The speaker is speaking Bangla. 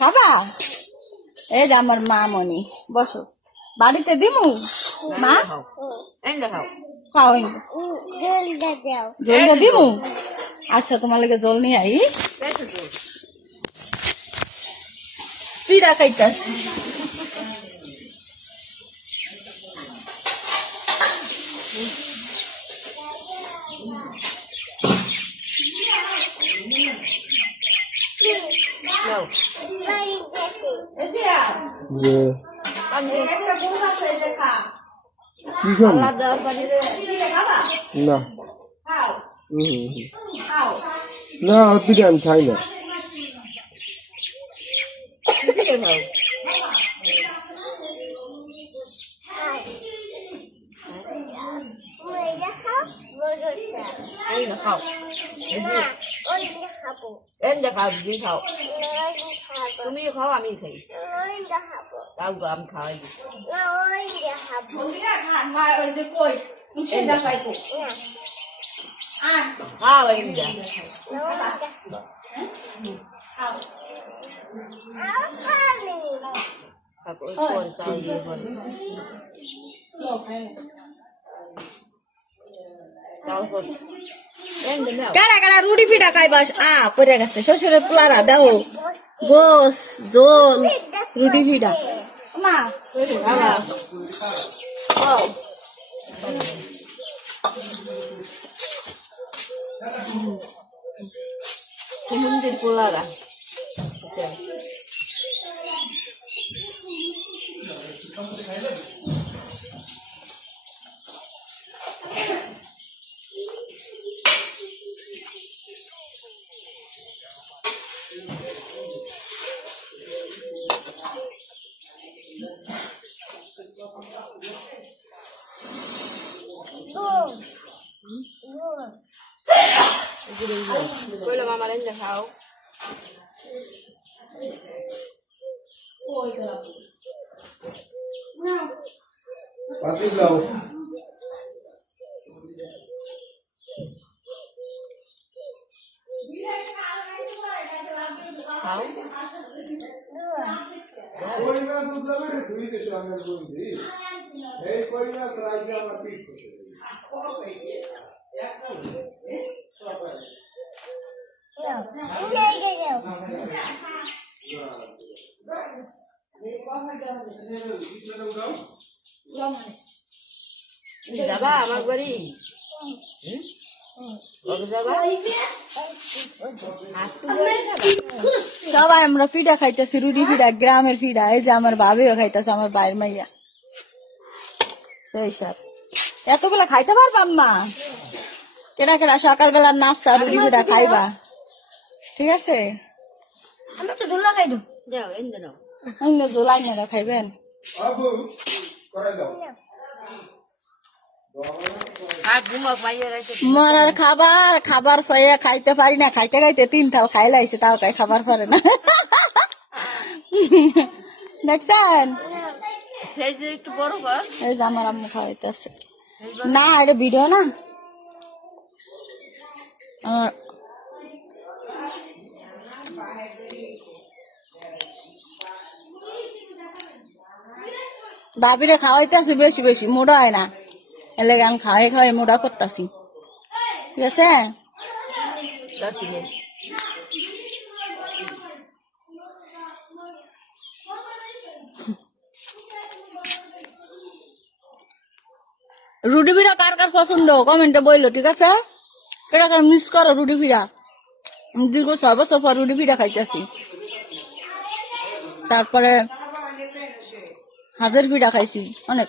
খাবা? এই যে আমার মা মনি, বসো। বাড়িতে দিমু মা? খাও জলটা দিমু। আচ্ছা, তোমার লাগে জল নিয়ে আই। পিঠা খাইতাছি। না পিঠা আমি খাই না। তুমি খাও আমি খাই তাও আমি খাওয়াই কারা কারা রুটি পিঠা খাইবাস? পড়ে গেছে শ্বশুরের পোলারা দাও গোস জোল রুটি পিঠা। মা মন্দির পোলারা বললাম আমার এনে খাও যাবা আমার বাড়ি সবাই আমরা পিঠা খাইতেছি, রুটি পিঠা, গ্রামের পিঠা। এই যে আমার ভাবিও খাইতেছে, আমার বাইর মাইয়া। সেই সব এতগুলা খাইতে পারবাম মা? কেডা কেডা সকালবেলা নাস্তা রুটি পিঠা খাইবা? ঠিক আছে, জোলাই না খাইবেন। মরার খাবার খাবার পাইয়া খাইতে পারি না, খাইতে খাইতে 3 থাল খাই লাইছে, তাও খাই খাবার পারে না। দেখছেন? একটু বড় কর। এই যে আমার আম্মু খাওয়াইতেছে। না এটা ভিডিও না। ভাবিরে খাওয়াইতেছি বেশি বেশি, মোটা হয় না, এলে আমি খাওয়াই খাওয়াই মোটা করতেছি। ঠিক আছে, রুটি পিঠা কার কার পছন্দ কমেন্টে বললো। ঠিক আছে, কেটা কার মিস করো রুটি পিঠা? দীর্ঘ 6 বছর পর রুটি পিঠা খাইতেছি। তারপরে হাজার পিঠা খাইছি অনেক।